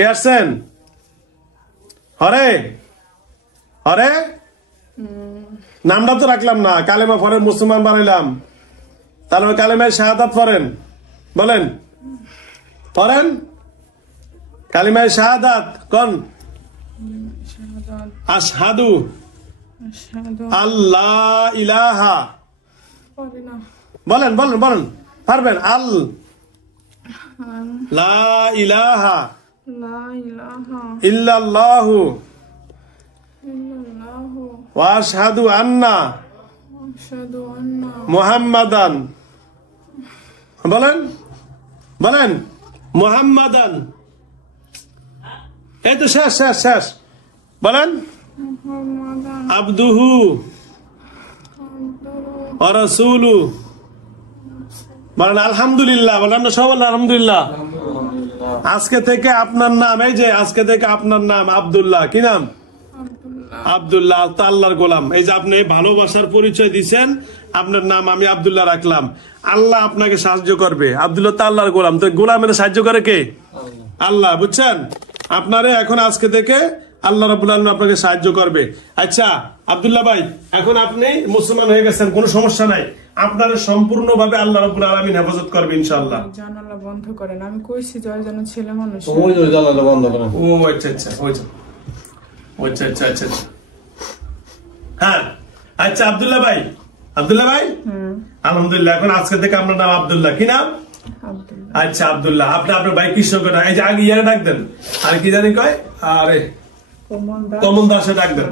কে আসছেন? হরে হরে নামটা তো রাখলাম না, কালেমা পড়েন, মুসলমান বানাইলাম, তাহলে কালেমায় শাহাদাত পড়েন, বলেন পড়েন কালিমায় শাহাদাত কোন? আশহাদু আল্লাহ ইলাহা, বলেন বলেন বলেন পারবেন, আল লা ইলাহা ইল্লাল্লাহু ওয়া আশহাদু আন্না মুহাম্মাদান, বলেন বলেন মুহাম্মাদান, এই তো শেষ শেষ শেষ, বলেন আবদুহু ওয়া রাসূলু, বলেন আলহামদুলিল্লাহ, বলেন না সবাই আলহামদুলিল্লাহ। আজকে থেকে আপনার নাম, এই যে আজকে থেকে আপনার নাম আব্দুল্লাহ, কি নাম? আব্দুল্লাহ, আল্লাহর গোলাম। এই যে আপনি ভালোবাসার পরিচয় দিচ্ছেন, আপনার নাম আমি আব্দুল্লাহ রাখলাম। আল্লাহ আপনাকে সাহায্য করবে, আব্দুল্লাহ তো আল্লাহর গোলাম, তো গোলামের সাহায্য করে কে? আল্লাহ, বুঝছেন? আপনারে এখন আজকে থেকে আল্লাহ রাব্বুল আলামিন আপনাকে সাহায্য করবে। আচ্ছা আব্দুল্লাহ ভাই, এখন আপনি মুসলমান হয়ে গেছেন, কোনো সমস্যা নাই, আপনার সম্পূর্ণভাবে আল্লাহ রাব্বুল আলামিন হেফাজত করবে ইনশাআল্লাহ। জানালা বন্ধ করেন, আমি কইছি জয় যেন ছেলে মানুষ, ওই জানালা বন্ধ করেন। ও আচ্ছা আচ্ছা, আচ্ছা আচ্ছা আচ্ছা আচ্ছা, হ্যাঁ আচ্ছা আব্দুল্লাহ ভাই, আব্দুল্লাহ ভাই আলহামদুলিল্লাহ, এখন আজকে থেকে আপনার নাম আব্দুল্লাহ, কি নাম? আচ্ছা আব্দুল্লাহ, আপনি আপনার ভাই কৃষ্ণকে না, এই যে আগে ইয়ারে ডাক দেন, আর কি জানি কয়, আরে কমল দাসে ডাক দেন।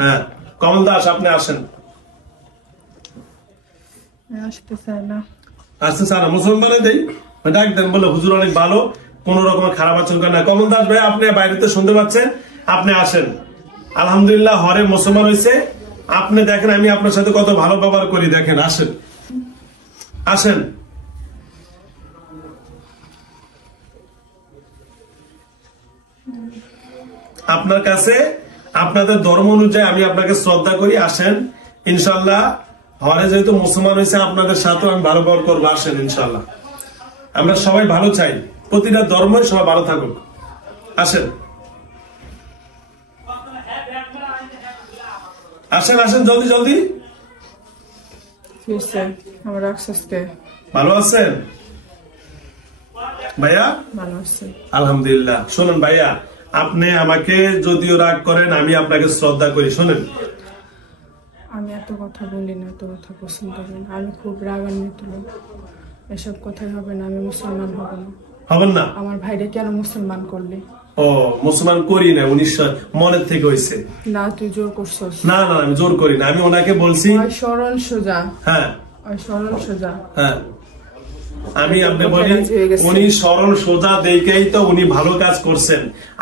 হ্যাঁ কমল দাস, আপনি আসেন। আসতে চান না, মুসলমানে দেই ডাক দেন, বলে হুজুর অনেক ভালো, কোন রকমের খারাপ আচরণ করে না। কমল দাস ভাই, আপনি বাইরেতে শুনতে পাচ্ছেন, আপনি আসেন। আলহামদুলিল্লাহ, হরে মুসলমান হয়েছে। আপনি দেখেন আমি আপনার সাথে কত ভালো ব্যবহার করি, দেখেন, আসেন আসেন। আপনার কাছে আপনাদের ধর্ম অনুযায়ী আমি আপনাকে শ্রদ্ধা করি, আসেন ইনশাল্লাহ। হরে যেহেতু মুসলমান হয়েছে, আপনাদের সাথেও আমি ভালো ব্যবহার করবো, আসেন ইনশাল্লাহ। আমরা সবাই ভালো চাই, প্রতিটা ধর্মই সবাই ভালো থাকুক, আসেন আসেন আসেন, জলদি জলদি। ভালো আছেন ভাইয়া? ভালো আছি আলহামদুলিল্লাহ। শোনেন ভাইয়া, আপনি আমাকে যদিও রাগ করেন, আমি আপনাকে শ্রদ্ধা করি। শোনেন, আমি এত কথা বলি না, এত কথা পছন্দ করি না, আমি খুব রাগান্বিত লোক, এসব কথাই হবে না, আমি মুসলমান হব না। হবেন না? আমার ভাইরে কেন মুসলমান করলি? ও মুসলমান করি না, 1900 মনের থেকে হয়েছে। না তুই জোর করছস? না না, আমি জোর করি না, আমি ওনাকে বলছি সরল সোজা। হ্যাঁ সরল সোজা, হ্যাঁ আমি আপনি বলি, উনি সরল সোজা দেখেই তো উনি ভালো কাজ করছেন।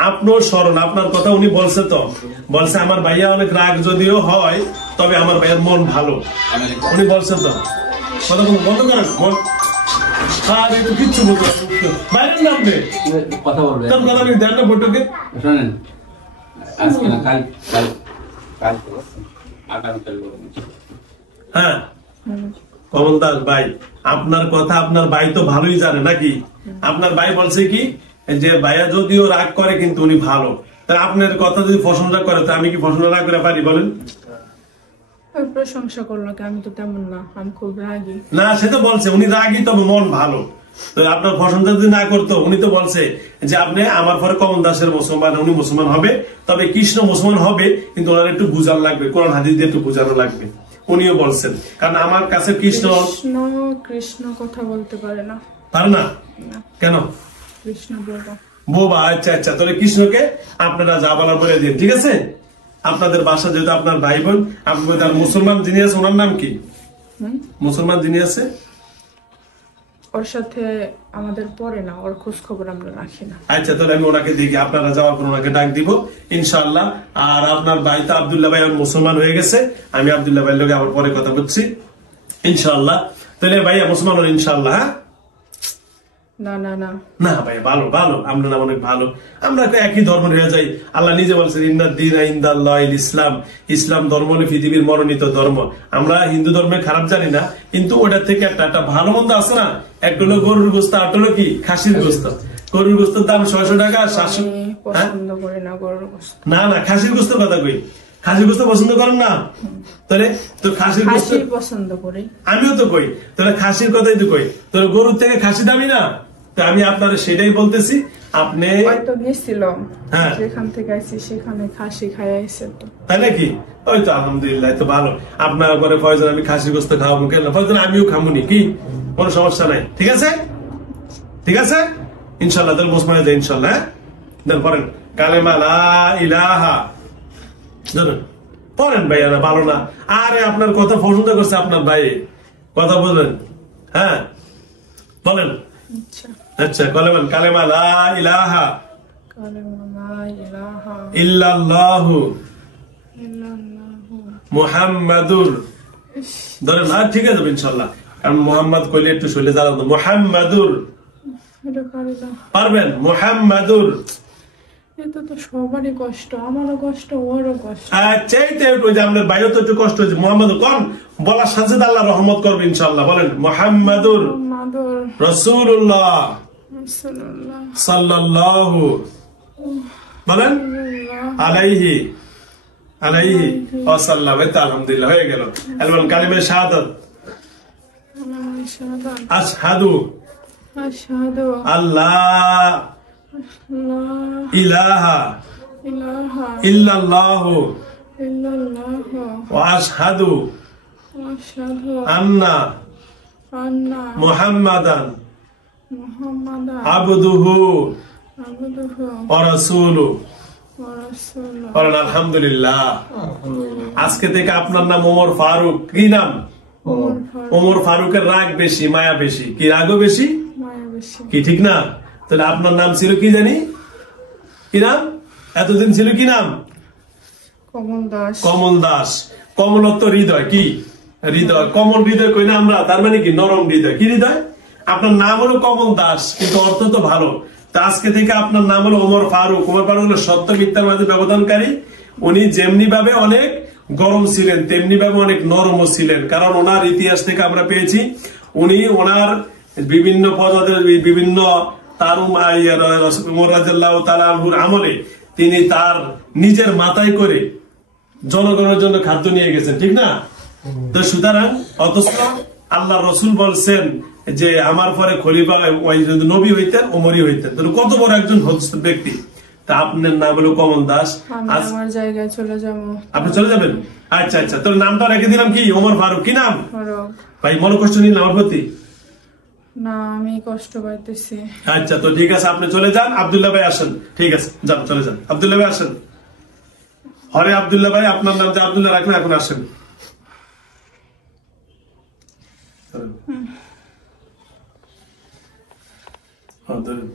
আপনিও সরল, আপনার কথা উনি বলছে, তো বলছে আমার ভাইয়া অনেক রাগ যদিও হয়, তবে আমার ভাইয়ার মন ভালো, উনি বলছেন তো। কথা বন্ধ করেন, কিচ্ছু বলতে বাইরের না, আপনি কথা বলবেন, কথা আপনি দেন না বৈঠকে। শোনেন, আজকে না কাল কাল কাল আগামীকাল বলবেন। হ্যাঁ কমল দাস ভাই, আপনার কথা আপনার ভাই তো ভালোই জানে নাকি? আপনার ভাই বলছে কি যে ভাইয়া যদিও রাগ করে কিন্তু উনি ভালো, তাই আপনার কথা যদি প্রশংসা করে, তো আমি কি প্রশংসা না করে পারি বলেন? প্রশংসা করলো, আমি তো তেমন না, আমি খুব রাগী না। সে তো বলছে উনি রাগী, তবে মন ভালো। তো আপনার প্রশংসা যদি না করতো, উনি তো বলছে যে আপনি আমার পরে কমল দাসের মুসলমান, উনি মুসলমান হবে, তবে কৃষ্ণ মুসলমান হবে, কিন্তু ওনার একটু বুঝানো লাগবে, কোরআন হাদিস দিয়ে একটু বুঝানো লাগবে, উনিও বলছেন। কারণ আমার কাছে কৃষ্ণ কৃষ্ণ কথা বলতে পারে না। পারে না কেন? কৃষ্ণ বোবা। আচ্ছা আচ্ছা, তাহলে কৃষ্ণকে আপনারা যা বলার বলে দিন, ঠিক আছে? আপনাদের বাসা যেহেতু আপনার ভাই বোন, আপনার মুসলমান যিনি আছে ওনার নাম কি? মুসলমান যিনি আছে ওর সাথে আমাদের পরে না, ওর খোঁজ খবর আমরা রাখি না। আচ্ছা, তাহলে আমি ওনাকে দেখি, আপনারা যাওয়ার পর ওনাকে ডাক দিব ইনশাআল্লাহ। আর আপনার ভাই তো আব্দুল্লাহ ভাই মুসলমান হয়ে গেছে, আমি আব্দুল্লাহ ভাইয়ের লোকে আবার পরে কথা বলছি ইনশাআল্লাহ। তাহলে ভাইয়া মুসলমান হন ইনশাআল্লাহ। হ্যাঁ না না না না ভাই, ভালো ভালো, আমরা না অনেক ভালো, আমরা একই ধর্ম হয়ে যাই। আল্লাহ নিজে বলছেন ইন্নাদ দীনা ইনদাল্লাহিল ইসলাম, ইসলাম ধর্ম হলো পৃথিবীর মনোনীত ধর্ম। আমরা হিন্দু ধর্মে খারাপ জানি না, কিন্তু ওটা থেকে একটা ভালো মন্দ আছে না, একটা হলো গরুর গোস্ত, আর হলো কি খাসির গোস্ত। গরুর গোস্তের দাম 600 টাকা, 700। আমি পছন্দ করি না গরুর গোশত। না না, খাসির গোস্তের কথা কই। খাসির গোস্ত পছন্দ করেন না? তাহলে তো খাসির গোস্ত খাসি পছন্দ করি। আমিও তো কই, তাহলে খাসির কথাই তো কই। তাহলে গরুর থেকে খাসি দামি না? তো আমি আপনার সেটাই বলতেছি। আপনি হয়তো গেছিলাম, হ্যাঁ। যেখান থেকে আইছি সেখানে খাসি খাই আইছে তো। তাই নাকি? ওই তো আলহামদুলিল্লাহ, তো ভালো। আপনার পরে ফয়জন আমি খাসির গোস্ত খাওয়াবো, কেন ফয়জন আমিও খামুনি, কি কোনো সমস্যা নাই? ঠিক আছে, ঠিক আছে, ইনশাল্লাহ। তাহলে মুসলমান যায় ইনশাল্লাহ। হ্যাঁ, দেন পড়েন কালেমা লা ইলাহা, জানেন পড়েন ভাই, আর ভালো না। আরে আপনার কথা পছন্দ করছে আপনার ভাই, কথা বলেন। হ্যাঁ বলেন। আচ্ছা, আচ্ছা কালেমা লা ইলাহা কালেমা লা ইলাহা ইল্লাল্লাহু ইল্লাল্লাহু মুহাম্মাদুর, ধরেন না, ঠিক আছে ইনশাল্লাহ। কারণ মোহাম্মদ কইলে একটু শৈলে জ্বালাত। মুহাম্মাদুর, এটা পারি না। পারবেন? মুহাম্মাদুর। এটা তো সবারই কষ্ট, আমারও কষ্ট, ওরও কষ্ট। আচ্ছা, এইটা একটু যে আপনার বাইরে তো একটু কষ্ট হয়েছে। মুহাম্মাদুর কোন বলার সাথে আল্লাহ রহমত করবে ইনশাল্লাহ। বলেন মুহাম্মাদুর মাদুর রাসূলুল্লাহ রাসূলুল্লাহ সাল্লাল্লাহু, বলেন আলাইহি আলাইহি ওয়াসাল্লাম। এই তো আলহামদুলিল্লাহ হয়ে গেল। বলেন কালিমা শাহাদাত। আশহাদু আশহাদু আল্লাহ লা ইলাহা ইলাহা ইল্লাল্লাহু ইল্লাল্লাহু ওয়া আশহাদু আশহাদু আন্না আন্না মুহাম্মাদান মুহাম্মাদান আবদুহু আবদুহু ওয়া রাসূলুহু। ওয়া রাসূলুহু। বলেন আলহামদুলিল্লাহ। আজকে থেকে আপনার নাম ওমর ফারুক। কি নাম? ওমর ফারুকের রাগ বেশি, মায়া বেশি। কি রাগও বেশি, মায়া বেশি। কি ঠিক না? তাহলে আপনার নাম ছিল কি জানি? কি নাম এতদিন ছিল? কি নাম? কমল দাস। কমল দাস। কমলত্ব হৃদয়, কি হৃদয়, কমল হৃদয় কই না আমরা, তার মানে কি নরম হৃদয়। কি হৃদয়? আপনার নাম হলো কমল দাস, কিন্তু অর্থ তো ভালো। তা আজকে থেকে আপনার নাম হলো ওমর ফারুক। ওমর ফারুক হলো সত্য মিথ্যার মাঝে ব্যবধানকারী। উনি যেমনি ভাবে অনেক গরম ছিলেন, তেমনি ভাবে অনেক নরমও ছিলেন। কারণ ওনার ইতিহাস থেকে আমরা পেয়েছি, উনি ওনার বিভিন্ন পদের বিভিন্ন তার উমর রাদিয়াল্লাহু তাআলা আনহুর আমলে তিনি তার নিজের মাথায় করে জনগণের জন্য খাদ্য নিয়ে গেছেন, ঠিক না? তো সুতরাং অথচ আল্লাহ রসুল বলছেন যে আমার পরে খলিফা নবী হইতেন, ওমরই হইতেন। তাহলে কত বড় একজন ব্যক্তি। তা আপনার নাম হলো কমল দাস। আমি আমার জায়গায় চলে যাবো। আপনি চলে যাবেন? আচ্ছা আচ্ছা, তোর নামটা রেখে দিলাম কি ওমর ফারুক। কি নাম ফারুক। ভাই? মনে কষ্ট নিন আমার প্রতি? না, আমি কষ্ট পাইতেছি। আচ্ছা, তো ঠিক আছে, আপনি চলে যান। আব্দুল্লাহ ভাই আসেন। ঠিক আছে, যান, চলে যান। আব্দুল্লাহ ভাই আসেন। হরে আব্দুল্লাহ ভাই, আপনার নাম যে আব্দুল্লাহ রাখলেন, এখন আসেন। হ্যাঁ, ধরেন।